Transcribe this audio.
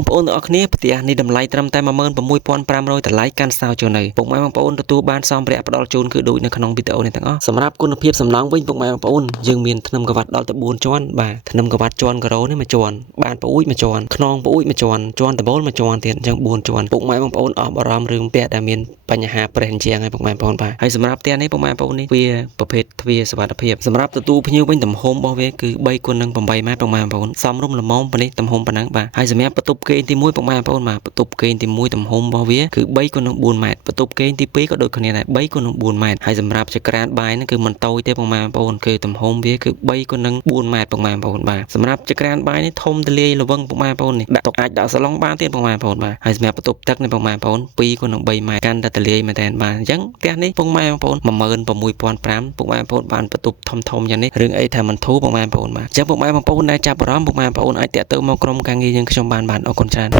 បងប្អូនទាំងអស់គ្នាផ្ទះនេះតម្លៃត្រឹមតែ 16500 ដុល្លារកាន់សោចូលនៅពុកម៉ែបងប្អូនទទួលបានសម្ភារៈផ្ដល់ជូនគឺដូចនៅក្នុងវីដេអូនេះទាំងអស់សម្រាប់គុណភាពសំណង់វិញពុកម៉ែបងប្អូនយើងមានថ្នាំកវ៉ាត់ដល់ទៅ4ជាន់បាទថ្នាំកវ៉ាត់ជាន់ការ៉ូនេះមួយជាន់បានប្អួយមួយជាន់ខ្នងប្អួយមួយជាន់ជាន់ដបូលមួយជាន់ទៀតអញ្ចឹង4ជាន់ពុកម៉ែបងប្អូនអស់បារម្ភរឿងផ្ទះដែលមានបញ្ហាប្រេះអញ្ចឹងហើយពុកម៉ែបងប្អូនបាទហើយសម្រាប់ផ្ទះនេះពុកម៉ែបងប្អូននេះវាប្រភេទទ្វារសុវត្ថិភាពសម្រាប់ទទួលភ្ញៀវវិញទំហំរបស់វាគឺ3x8 ម៉ែត្រពុកម៉ែបងប្អូនសមរម្យល្មមប៉ុណ្នេះទំហំប៉ុណ្ណឹងបាទហើយសម្រាប់បន្ទប់គេងទី1ពុកម៉ែបងប្អូនបាទបន្ទប់គេងទី1ទំហំរបស់វាគឺ3x4 ម៉ែត្របន្ទប់គេងទី2ក៏ដូចគ្នាដែរ3x4 ម៉ែត្រហើយសម្រាប់ចក្រានបាយហ្នឹងគឺមិនតូចទេពុកម៉ែបងប្អូនគឺទំហំវាគឺ3x4 ម៉ែត្រពុកម៉ែបងប្អូនបាទសម្រាប់ចក្រានបាយនេះធំទលាយល្វឹងពុកម៉ែបងប្អូននេះដាក់ទុកអាចដាក់សាឡុងបានទៀតពុកម៉ែបងប្អូនបាទហើយសម្រាប់បន្ទប់ទឹកនេះពុកម៉ែបងប្អូន2x3 ម៉ែត្រកាន់តែទលាយមែនតើបាទអញ្ចឹងផ្ទះនេះពុកម៉ែបងប្អូន 16500 ពុកម៉ែបងប្អូនបានបន្ទប់ធំយ៉ាងនេះរឿងអីថាមិនធូរពុកម៉ែបងប្អូនបាទអញ្ចឹងពុកម៉ែបងប្អូនដែលចាប់អារម្មណ៍ពុកម៉ែបងប្អូនអាចតាក់ទងមកក្រុមការងារយើងខ្ញុំបានអរគុណច្រើន